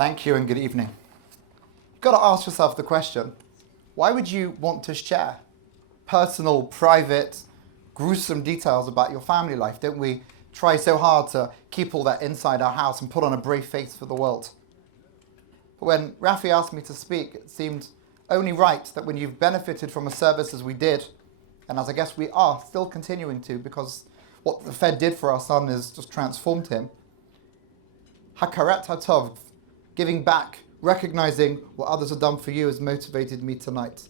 Thank you and good evening. You've got to ask yourself the question, why would you want to share personal, private, gruesome details about your family life? Don't we try so hard to keep all that inside our house and put on a brave face for the world? But when Rafi asked me to speak, it seemed only right that when you've benefited from a service as we did, and as I guess we are still continuing to, because what the Fed did for our son has just transformed him. Hakarat Hatov, giving back, recognizing what others have done for you has motivated me tonight.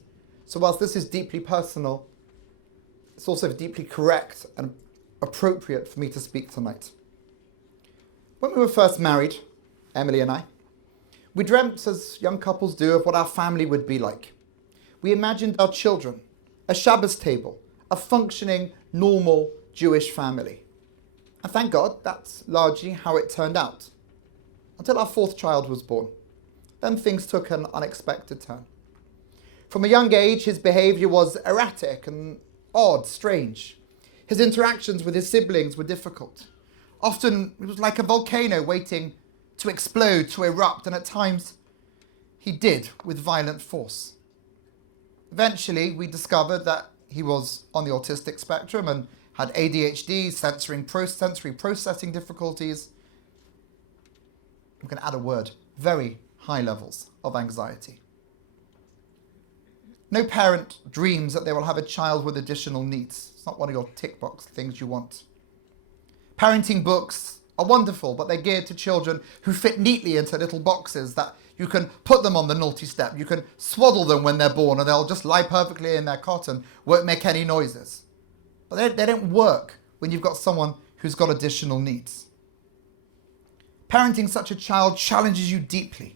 So whilst this is deeply personal, it's also deeply correct and appropriate for me to speak tonight. When we were first married, Emily and I, we dreamt, as young couples do, of what our family would be like. We imagined our children, a Shabbos table, a functioning, normal Jewish family. And thank God, that's largely how it turned out. Until our fourth child was born. Then things took an unexpected turn. From a young age, his behaviour was erratic and odd, strange. His interactions with his siblings were difficult. Often, it was like a volcano waiting to explode, to erupt, and at times, he did with violent force. Eventually, we discovered that he was on the autistic spectrum and had ADHD, sensory processing difficulties. I'm going to add a word, very high levels of anxiety. No parent dreams that they will have a child with additional needs. It's not one of your tick box things you want. Parenting books are wonderful, but they're geared to children who fit neatly into little boxes that you can put them on the naughty step. You can swaddle them when they're born and they'll just lie perfectly in their cot and won't make any noises. But they don't work when you've got someone who's got additional needs. Parenting such a child challenges you deeply.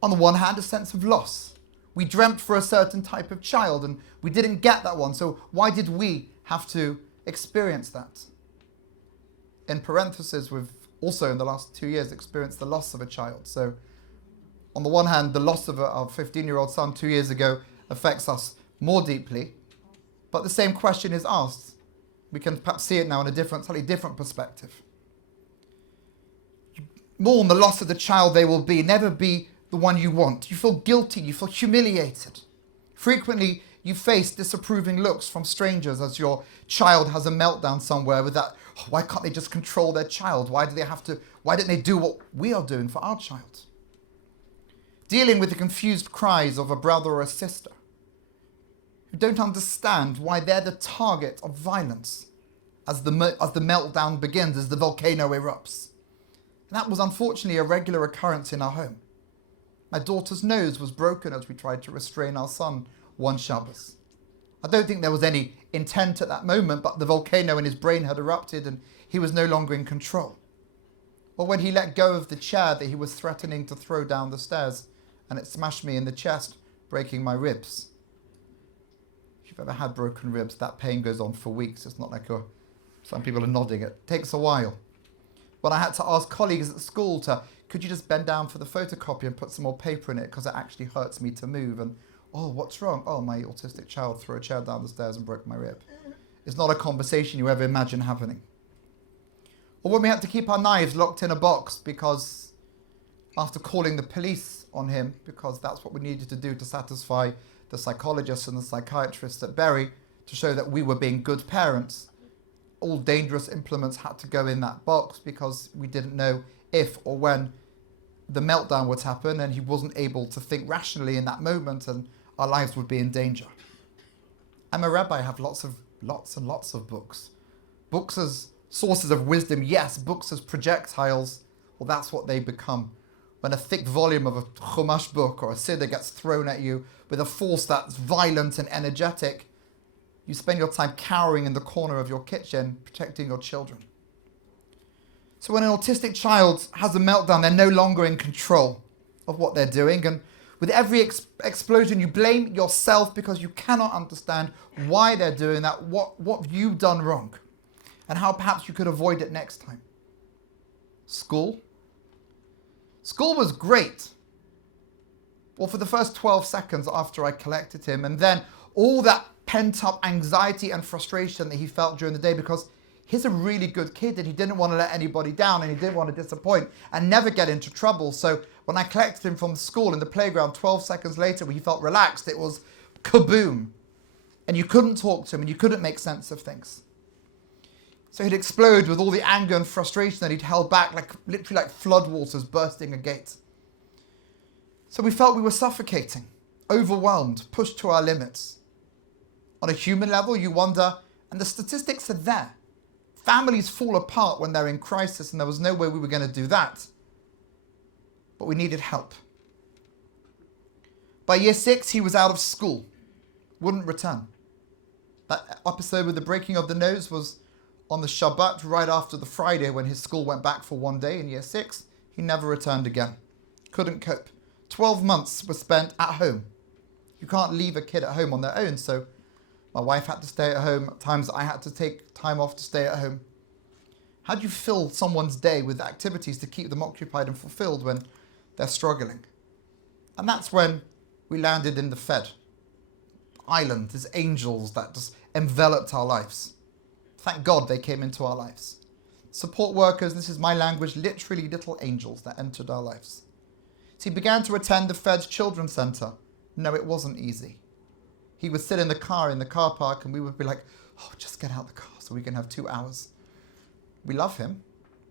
On the one hand, a sense of loss. We dreamt for a certain type of child and we didn't get that one, so why did we have to experience that? In parentheses, we've also in the last 2 years experienced the loss of a child. So on the one hand, the loss of our 15-year-old son 2 years ago affects us more deeply, but the same question is asked. We can perhaps see it now in a slightly different perspective. You mourn the loss of the child they will be, never be the one you want. You feel guilty, you feel humiliated. Frequently, you face disapproving looks from strangers as your child has a meltdown somewhere with that, oh, why can't they just control their child? Why didn't they do what we are doing for our child? Dealing with the confused cries of a brother or a sister who don't understand why they're the target of violence as the meltdown begins, as the volcano erupts. And that was unfortunately a regular occurrence in our home. My daughter's nose was broken as we tried to restrain our son one Shabbos. I don't think there was any intent at that moment, but the volcano in his brain had erupted and he was no longer in control. Or when he let go of the chair that he was threatening to throw down the stairs and it smashed me in the chest, breaking my ribs. If you've ever had broken ribs, that pain goes on for weeks. It's not like some people are nodding. It takes a while. When I had to ask colleagues at school could you just bend down for the photocopy and put some more paper in it because it actually hurts me to move? And, oh, what's wrong? Oh, my autistic child threw a chair down the stairs and broke my rib. It's not a conversation you ever imagine happening. Or when we had to keep our knives locked in a box because after calling the police on him, because that's what we needed to do to satisfy the psychologists and the psychiatrists at Bury to show that we were being good parents, all dangerous implements had to go in that box because we didn't know if or when the meltdown would happen and he wasn't able to think rationally in that moment and our lives would be in danger. I'm a rabbi, I have lots and lots of books. Books as sources of wisdom, yes. Books as projectiles, well, that's what they become. When a thick volume of a Chumash book or a Siddur gets thrown at you with a force that's violent and energetic, you spend your time cowering in the corner of your kitchen, protecting your children. So when an autistic child has a meltdown, they're no longer in control of what they're doing. And with every explosion, you blame yourself because you cannot understand why they're doing that, what you've done wrong, and how perhaps you could avoid it next time. School? School was great. Well, for the first 12 seconds after I collected him, and then all that pent-up anxiety and frustration that he felt during the day because he's a really good kid and he didn't want to let anybody down and he didn't want to disappoint and never get into trouble. So when I collected him from school in the playground 12 seconds later when he felt relaxed, it was kaboom. And you couldn't talk to him and you couldn't make sense of things. So he'd explode with all the anger and frustration that he'd held back, literally like floodwaters bursting a gate. So we felt we were suffocating, overwhelmed, pushed to our limits. On a human level, you wonder, and the statistics are there. Families fall apart when they're in crisis, and there was no way we were going to do that. But we needed help. By year 6, he was out of school, wouldn't return. That episode with the breaking of the nose was on the Shabbat, right after the Friday when his school went back for one day in year 6. He never returned again. Couldn't cope. 12 months were spent at home. You can't leave a kid at home on their own, so my wife had to stay at home. At times I had to take time off to stay at home. How do you fill someone's day with activities to keep them occupied and fulfilled when they're struggling? And that's when we landed in the Fed. Island, these angels that just enveloped our lives. Thank God they came into our lives. Support workers, this is my language, literally little angels that entered our lives. So he began to attend the Fed's Children's Centre. No, it wasn't easy. He would sit in the car park and we would be like, oh, just get out the car so we can have 2 hours. We love him.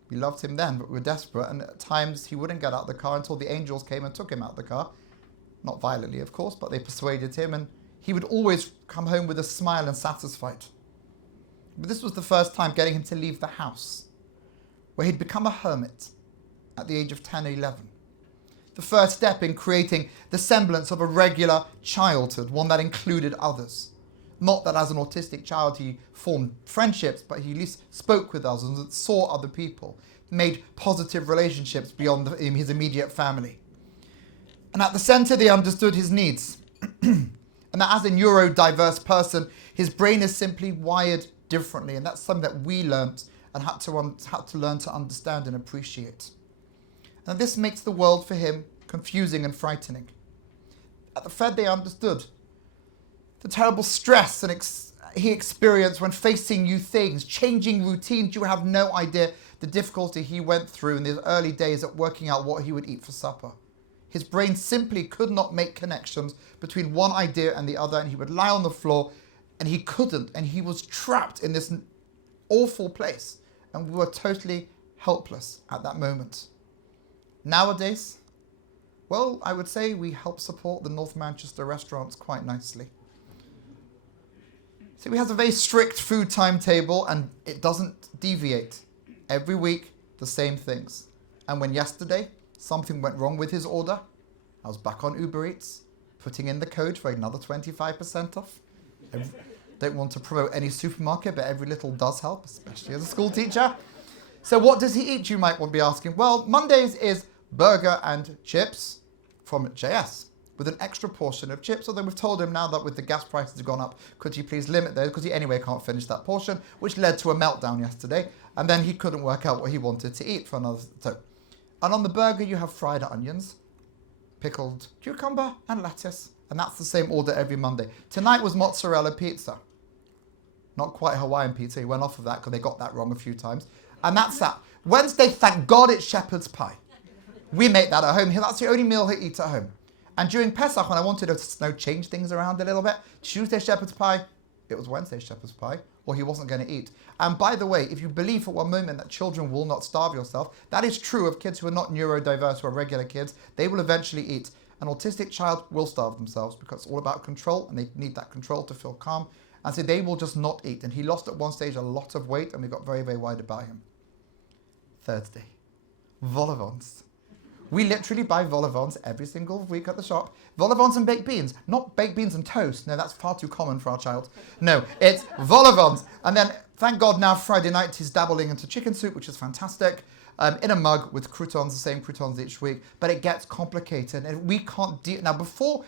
We loved him then, but we were desperate. And at times he wouldn't get out the car until the angels came and took him out the car. Not violently, of course, but they persuaded him. And he would always come home with a smile and satisfied. But this was the first time getting him to leave the house, where he'd become a hermit at the age of 10 or 11. The first step in creating the semblance of a regular childhood, one that included others. Not that as an autistic child he formed friendships, but he at least spoke with others and saw other people, made positive relationships beyond his immediate family. And at the centre they understood his needs. And that as a neurodiverse person, his brain is simply wired differently, and that's something that we learnt and had to learn to understand and appreciate. And this makes the world for him confusing and frightening. At the Fed, they understood the terrible stress he experienced when facing new things, changing routines. You have no idea the difficulty he went through in the early days at working out what he would eat for supper. His brain simply could not make connections between one idea and the other, and he would lie on the floor, and he couldn't, and he was trapped in this awful place, and we were totally helpless at that moment. Nowadays, well, I would say we help support the North Manchester restaurants quite nicely. So he has a very strict food timetable and it doesn't deviate. Every week, the same things. And when yesterday something went wrong with his order, I was back on Uber Eats, putting in the code for another 25% off. Don't want to promote any supermarket, but every little does help, especially as a school teacher. So what does he eat, you might want to be asking? Well, Mondays is burger and chips from JS with an extra portion of chips, although we've told him now that with the gas prices have gone up, could you please limit those, because he anyway can't finish that portion, which led to a meltdown yesterday, and then he couldn't work out what he wanted to eat for another. And on the burger you have fried onions, pickled cucumber and lettuce, and that's the same order every Monday. Tonight was mozzarella pizza. Not quite Hawaiian pizza, he went off of that because they got that wrong a few times. And that's that. Wednesday, thank God it's shepherd's pie. We make that at home. That's the only meal he eats at home. And during Pesach, when I wanted to change things around a little bit, Tuesday shepherd's pie, it was Wednesday shepherd's pie, or he wasn't going to eat. And by the way, if you believe for one moment that children will not starve yourself, that is true of kids who are not neurodiverse, who are regular kids. They will eventually eat. An autistic child will starve themselves because it's all about control, and they need that control to feel calm. And so they will just not eat. And he lost at one stage a lot of weight, and we got very, very worried about him. Thursday, vol au vents. We literally buy vol au vents every single week at the shop. Vol au vents and baked beans. Not baked beans and toast. No, that's far too common for our child. No, it's vol au vents. And then, thank God, now Friday night he's dabbling into chicken soup, which is fantastic, in a mug with croutons, the same croutons each week. But it gets complicated, and we can't deal. Now, before,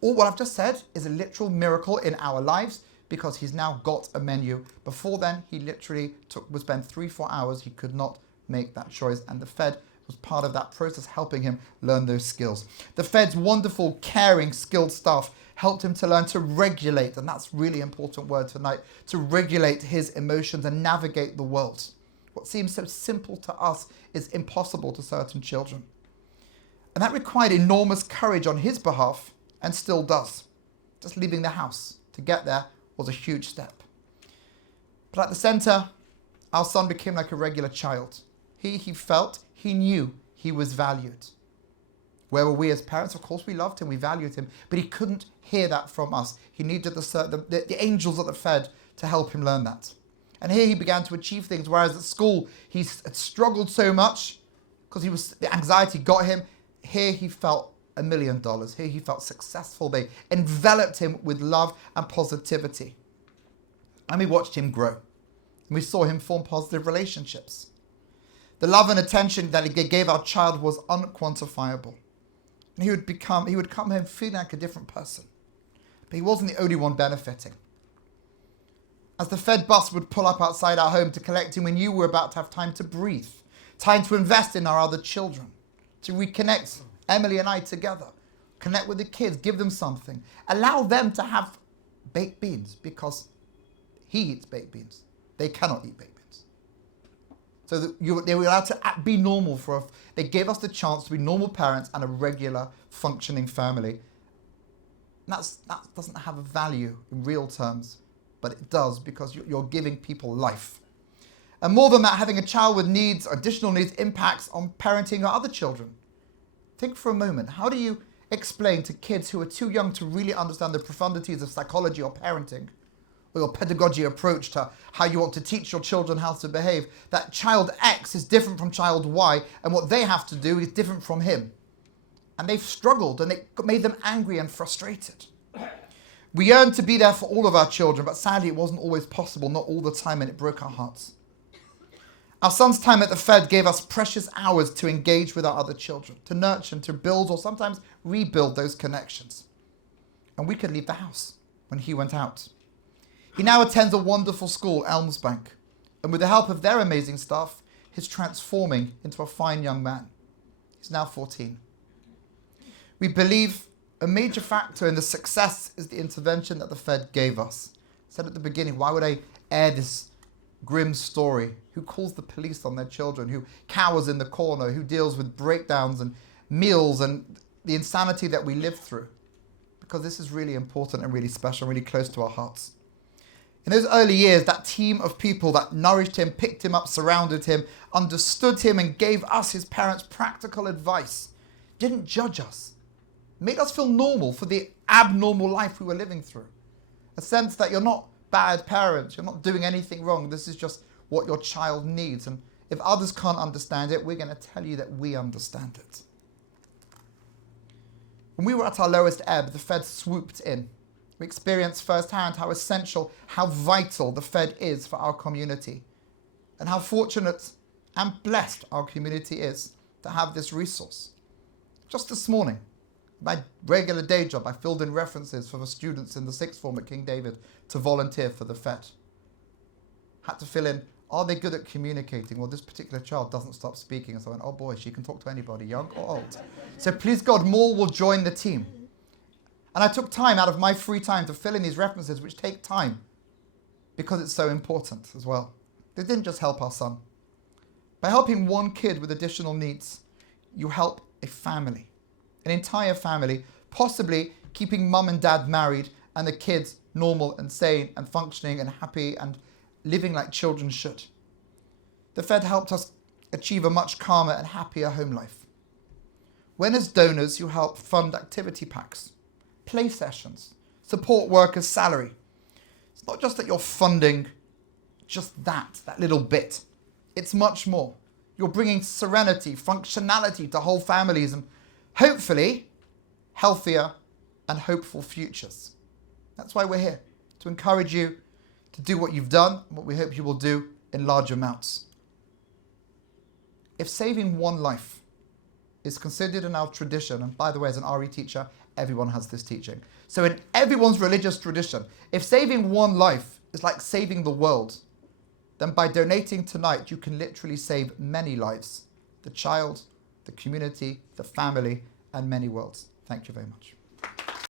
all what I've just said is a literal miracle in our lives, because he's now got a menu. Before then, he literally would spend 3-4 hours. He could not make that choice, and the Fed was part of that process, helping him learn those skills. The Fed's wonderful, caring, skilled staff helped him to learn to regulate, and that's a really important word tonight, to regulate his emotions and navigate the world. What seems so simple to us is impossible to certain children. And that required enormous courage on his behalf, and still does. Just leaving the house to get there was a huge step. But at the centre, our son became like a regular child. He felt, he knew he was valued. Where were we as parents? Of course we loved him, we valued him, but he couldn't hear that from us. He needed the angels at the Fed to help him learn that. And here he began to achieve things, whereas at school he had struggled so much because the anxiety got him. Here he felt $1 million. Here he felt successful. They enveloped him with love and positivity. And we watched him grow. And we saw him form positive relationships. The love and attention that he gave our child was unquantifiable. And he would come home feeling like a different person. But he wasn't the only one benefiting. As the Fed bus would pull up outside our home to collect him, we knew we were about to have time to breathe, time to invest in our other children, to reconnect Emily and I together, connect with the kids, give them something, allow them to have baked beans because he eats baked beans. They cannot eat baked beans. So they were allowed to be normal for us. They gave us the chance to be normal parents and a regular functioning family. And that doesn't have a value in real terms, but it does because you're giving people life. And more than that, having a child with needs, additional needs, impacts on parenting your other children. Think for a moment, how do you explain to kids who are too young to really understand the profundities of psychology or parenting, or your pedagogy approach to how you want to teach your children how to behave, that child X is different from child Y, and what they have to do is different from him? And they've struggled, and it made them angry and frustrated. We yearned to be there for all of our children, but sadly it wasn't always possible, not all the time, and it broke our hearts. Our son's time at the Fed gave us precious hours to engage with our other children, to nurture and to build or sometimes rebuild those connections. And we could leave the house when he went out. He now attends a wonderful school, Elmsbank, and with the help of their amazing staff, he's transforming into a fine young man. He's now 14. We believe a major factor in the success is the intervention that the Fed gave us. I said at the beginning, why would I air this grim story? Who calls the police on their children? Who cowers in the corner? Who deals with breakdowns and meals and the insanity that we live through? Because this is really important and really special, really close to our hearts. In those early years, that team of people that nourished him, picked him up, surrounded him, understood him, and gave us, his parents, practical advice, didn't judge us, made us feel normal for the abnormal life we were living through. A sense that you're not bad parents, you're not doing anything wrong, this is just what your child needs. And if others can't understand it, we're going to tell you that we understand it. When we were at our lowest ebb, the Fed swooped in. We experienced firsthand how essential, how vital the Fed is for our community, and how fortunate and blessed our community is to have this resource. Just this morning, my regular day job, I filled in references for the students in the sixth form at King David to volunteer for the Fed. Had to fill in, are they good at communicating? Well, this particular child doesn't stop speaking. And so I went, oh boy, she can talk to anybody, young or old. So please God, more will join the team. And I took time out of my free time to fill in these references, which take time because it's so important as well. They didn't just help our son. By helping one kid with additional needs, you help a family, an entire family, possibly keeping mum and dad married and the kids normal and sane and functioning and happy and living like children should. The Fed helped us achieve a much calmer and happier home life. When as donors, you help fund activity packs, play sessions, support workers' salary. It's not just that you're funding just that little bit. It's much more. You're bringing serenity, functionality to whole families and hopefully healthier and hopeful futures. That's why we're here, to encourage you to do what you've done and what we hope you will do in large amounts. If saving one life is considered in our tradition, and by the way, as an RE teacher, everyone has this teaching. So in everyone's religious tradition, if saving one life is like saving the world, then by donating tonight, you can literally save many lives. The child, the community, the family, and many worlds. Thank you very much.